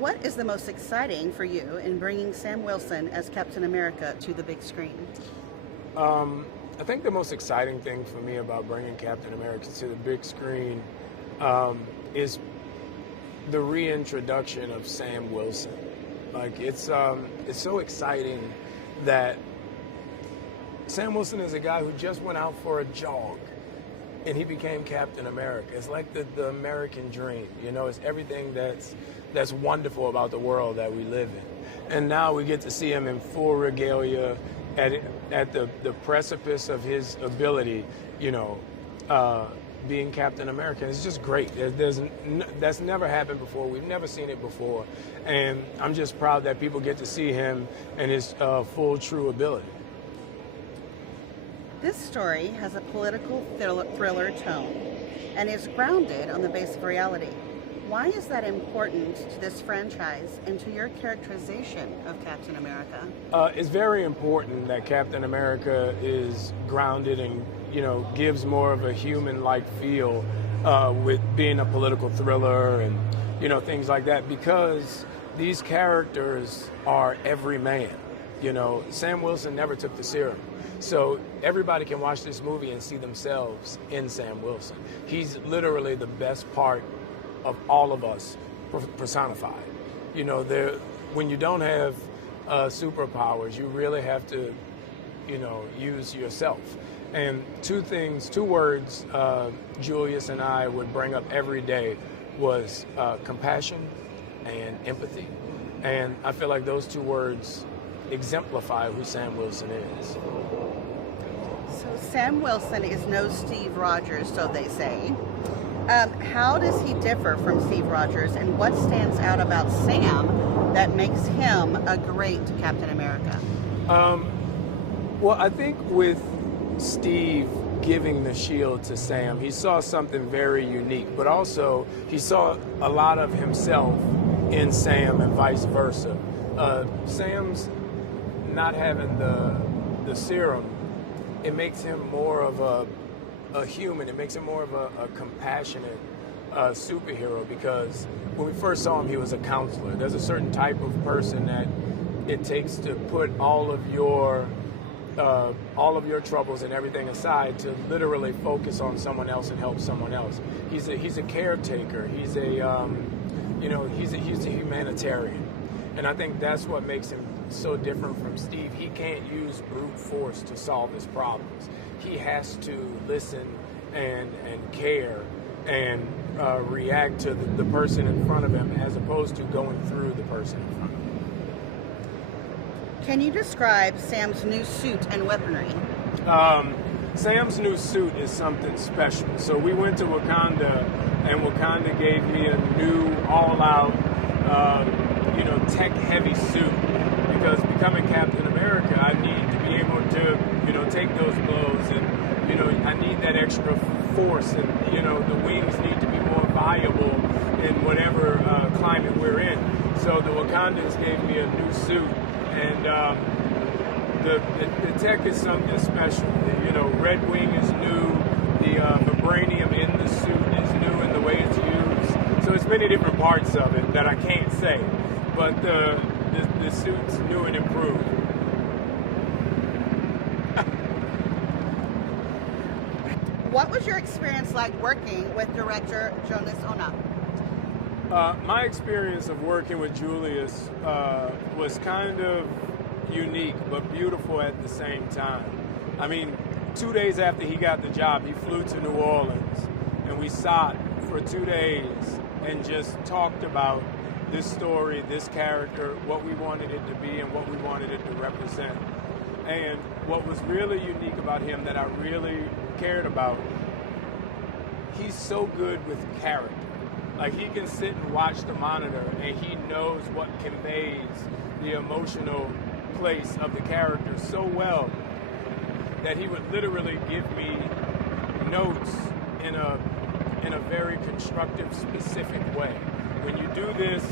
What is the most exciting for you in bringing Sam Wilson as Captain America to the big screen? I think the most exciting thing for me about bringing Captain America to the big screen is the reintroduction of Sam Wilson. Like it's so exciting that Sam Wilson is a guy who just went out for a jog and he became Captain America. It's like the American dream, you know. It's everything that's wonderful about the world that we live in. And now we get to see him in full regalia at the precipice of his ability, you know, being Captain America. It's just great. That's never happened before. We've never seen it before. And I'm just proud that people get to see him in his full, true ability. This story has a political thriller tone and is grounded on the base of reality. Why is that important to this franchise and to your characterization of Captain America? It's very important that Captain America is grounded and, you know, gives more of a human-like feel with being a political thriller and, you know, things like that, because these characters are every man. You know, Sam Wilson never took the serum. So everybody can watch this movie and see themselves in Sam Wilson. He's literally the best part of all of us personified. You know, when you don't have superpowers, you really have to, you know, use yourself. And two words Julius and I would bring up every day was compassion and empathy. And I feel like those two words exemplify who Sam Wilson is. So Sam Wilson is no Steve Rogers, so they say. How does he differ from Steve Rogers, and what stands out about Sam that makes him a great Captain America? Well, I think with Steve giving the shield to Sam, he saw something very unique, but also he saw a lot of himself in Sam and vice versa. Sam's not having the serum, it makes him more of a human. It makes him more of a compassionate superhero, because when we first saw him, he was a counselor. There's a certain type of person that it takes to put all of your troubles and everything aside to literally focus on someone else and help someone else. He's a caretaker. He's a humanitarian, and I think that's what makes him so different from Steve. He can't use brute force to solve his problems. He has to listen and care and react to the person in front of him, as opposed to going through the person in front of him. Can you describe Sam's new suit and weaponry? Sam's new suit is something special. So we went to Wakanda, and Wakanda gave me a new all-out, tech-heavy suit, because becoming Captain America, I need to be able to, take those blows, and, I need that extra force, and, the wings need to be more viable in whatever climate we're in. So the Wakandans gave me a new suit, and the tech is something special. Red Wing is new, the vibranium in the suit is new in the way it's used. So it's many different parts of it that I can't say, but the suit's new and improved. What was your experience like working with director Jonas Ona? My experience of working with Julius was kind of unique but beautiful at the same time. I mean, 2 days after he got the job, he flew to New Orleans, and we sat for 2 days and just talked about this story, this character, what we wanted it to be and what we wanted it to represent. And what was really unique about him that I really cared about, he's so good with character. Like, he can sit and watch the monitor and he knows what conveys the emotional place of the character so well that he would literally give me notes in a very constructive, specific way. When you do this,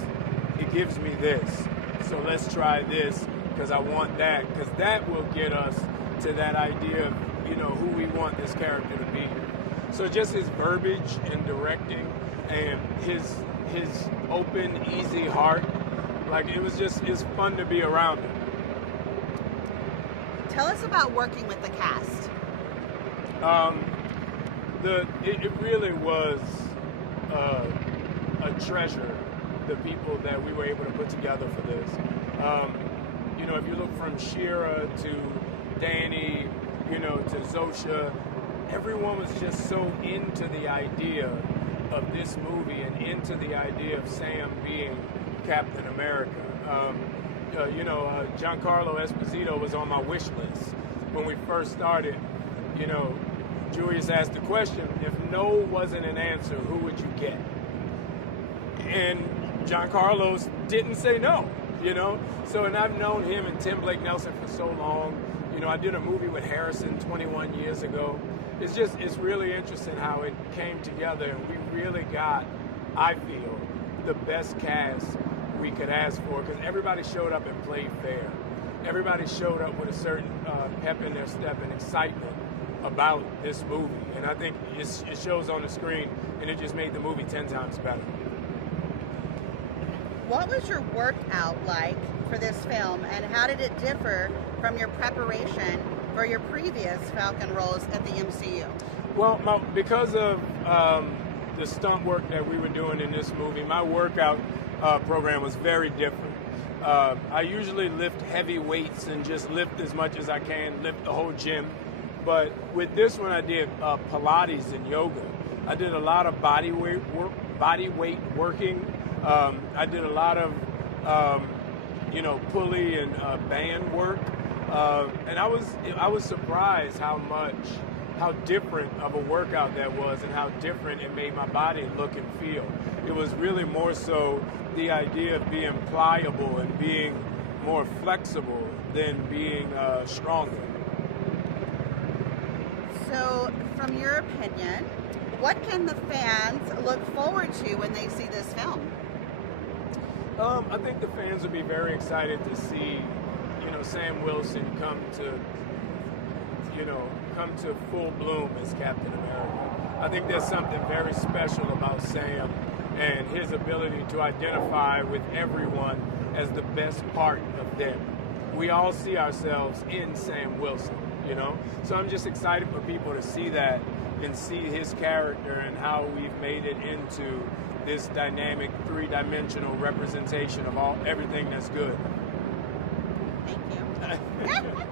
it gives me this. So let's try this, because I want that, because that will get us to that idea of, who we want this character to be. So just his verbiage and directing and his open, easy heart. Like it's fun to be around him. Tell us about working with the cast. It really was a treasure, the people that we were able to put together for this. If you look from Shira to Danny, to Zosha, everyone was just so into the idea of this movie and into the idea of Sam being Captain America. Giancarlo Esposito was on my wish list when we first started. Julius asked the question, if no wasn't an answer, who would you get? And Giancarlo didn't say no, So, and I've known him and Tim Blake Nelson for so long. I did a movie with Harrison 21 years ago. It's really interesting how it came together, and we really got, I feel, the best cast we could ask for, because everybody showed up and played fair. Everybody showed up with a certain pep in their step and excitement about this movie, and I think it shows on the screen, and it just made the movie 10 times better. What was your workout like for this film, and how did it differ from your preparation for your previous Falcon roles at the MCU? Well, because of the stunt work that we were doing in this movie, my workout program was very different. I usually lift heavy weights and just lift as much as I can, lift the whole gym. But with this one, I did Pilates and yoga. I did a lot of body weight working. I did a lot of, pulley and band work. And I was surprised how different of a workout that was, and how different it made my body look and feel. It was really more so the idea of being pliable and being more flexible than being stronger. So, from your opinion, what can the fans look forward to when they see this film? I think the fans will be very excited to see, Sam Wilson come to full bloom as Captain America. I think there's something very special about Sam and his ability to identify with everyone as the best part of them. We all see ourselves in Sam Wilson, So I'm just excited for people to see that and see his character and how we've made it into this dynamic, three-dimensional representation of everything that's good. Thank you.